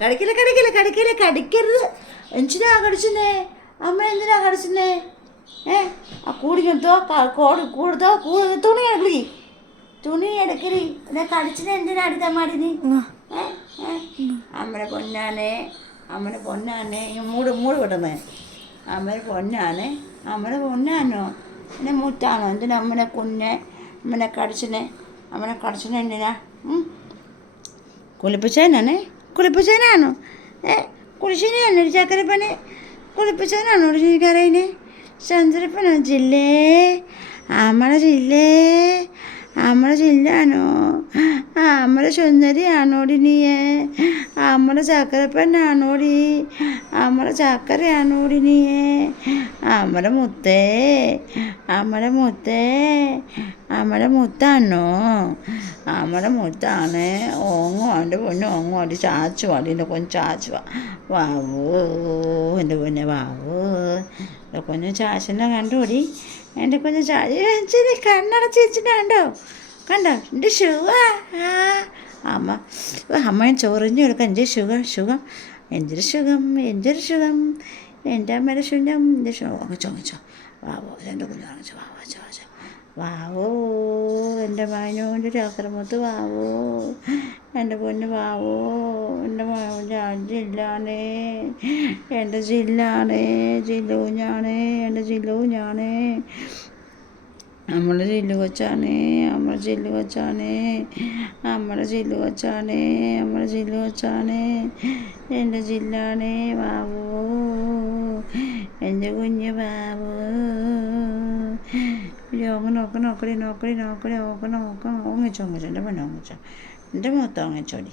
കടിക്കരുത്. എന്തിനാ കടിച്ചേ? അമ്മ എന്തിനാ കടിച്ചേ? ആ കൂടിഞ്ഞെടുത്തോ, തുണി എടുക്കരി. എന്നെ കടിച്ചിനെ എന്തിനാ അടിക്കാൻ മാടി നീ? അമ്മനെ പൊന്നാനെ, മൂട് പെട്ടെന്ന്. അമ്മനെ പൊന്നാനോ എന്നെ മുറ്റാണോ? എന്തിനാ അമ്മനെ അമ്മനെ കടിച്ചിനെ എന്തിനാ? കുളിപ്പിച്ചതിനാണോ? കുളിച്ചതിനാണോ ചക്കരപ്പനെ? കുളിപ്പിച്ചതിനാണോ കരയിനെ? ചന്ദ്രപ്പനോ? നമ്മളെ ജില്ലാണോ? നമ്മളെ സുന്ദരിയാണോടി നീയെ? നമ്മളെ ചക്കരപ്പനാണോടി? നമ്മളെ ചക്കരയാണോടി നീയെ? നമ്മളെ മുത്താണോ? നമ്മളെ മുത്താണ്. ഓങ്ങോ എൻ്റെ പൊന്നെ, ഓങ്ങോ അടി ചാച്ചു അടി. എൻ്റെ കൊഞ്ഞ് ചാച്ചുവാ. വാവൂ എൻ്റെ പൊന്നെ, വാവൂ എൻ്റെ കൊഞ്ഞ് ചാച്ചനെ കണ്ടോടി. എൻ്റെ കുഞ്ഞ് ചാച്ചി കണ്ണടച്ച് വെച്ചിട്ട് കണ്ടോ എൻ്റെ ഷുവാ. അമ്മ ചൊറിഞ്ഞു കൊടുക്കാം. എൻ്റെ സുഖം എന്തൊരു സുഖം എൻ്റെ അമ്മയുടെ ശുചം. എൻ്റെ ചൊങ്ങിച്ചോ വാവോ എൻ്റെ കുഞ്ഞ് വാങ്ങിച്ചോ വാവോ എൻ്റെ മാനോൻ്റെ ചക്രമുത്ത് വാവോ എൻ്റെ പൊന്ന് വാവോ എൻ്റെ ജില്ലാണേ, എൻ്റെ ജില്ലു ഞാനേ നമ്മുടെ ജില്ലു കൊച്ചാണേ. എൻ്റെ ജില്ലാണേ വാവോ, എൻ്റെ കുഞ്ഞ് വാവോ. നോക്കടി ഓങ്ങിച്ചോ എൻ്റെ പൊന്നെ, ഓങ്ങിച്ചോ എൻ്റെ മുഖത്ത് ഓങ്ങിച്ചോടി.